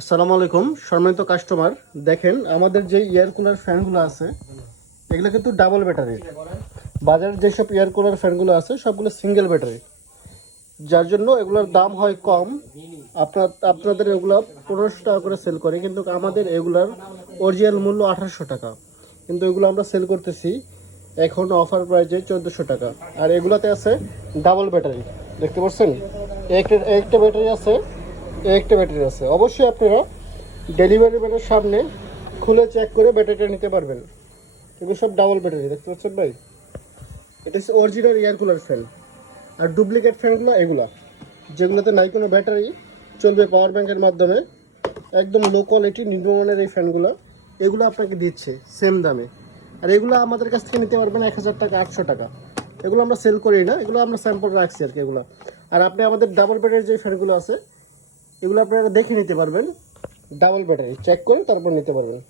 আসসালামু আলাইকুম সম্মানিত কাস্টমার। দেখেন আমাদের যে এয়ার কুলার ফ্যানগুলো আছে এগুলো কিন্তু ডাবল ব্যাটারি। বাজারে যেসব এয়ার কুলার ফ্যানগুলো আছে সবগুলো সিঙ্গেল ব্যাটারি, যার জন্য এগুলোর দাম হয় কম। আপনাদের এগুলো 1500 টাকা করে সেল করে, কিন্তু আমাদের এগুলার অরিজিনাল মূল্য 1800 টাকা। কিন্তু এগুলো আমরা সেল করতেছি এখন অফার প্রাইজে 1400 টাকা। আর এগুলাতে আছে ডাবল ব্যাটারি, দেখতে পাচ্ছেন একটা ব্যাটারি আছে, একটা ব্যাটারি আছে। অবশ্যই আপনারা ডেলিভারি ম্যানের সামনে খুলে চেক করে ব্যাটারিটা নিতে পারবেন। এগুলো সব ডাবল ব্যাটারি, দেখতে পাচ্ছেন ভাই। এটা হচ্ছে অরিজিনাল এয়ার কুলার ফ্যান। আর ডুপ্লিকেট ফ্যানগুলো এগুলা, যেগুলোতে নাই কোনো ব্যাটারি, চলবে পাওয়ার ব্যাংকের মাধ্যমে, একদম লো কোয়ালিটি নিম্নমানের এই ফ্যানগুলো এগুলো আপনাকে দিচ্ছে সেম দামে। আর এগুলো আমাদের কাছ থেকে নিতে পারবেন 1000 টাকা, 800 টাকা। এগুলো আমরা সেল করি না, এগুলো আমরা স্যাম্পল রাখছি আর কি এগুলো। আর আপনি আমাদের ডাবল ব্যাটারির যে ফ্যানগুলো আছে এগুলো আপনারা দেখে নিতে পারবেন, ডাবল ব্যাটারি চেক করে তারপর নিতে পারবেন।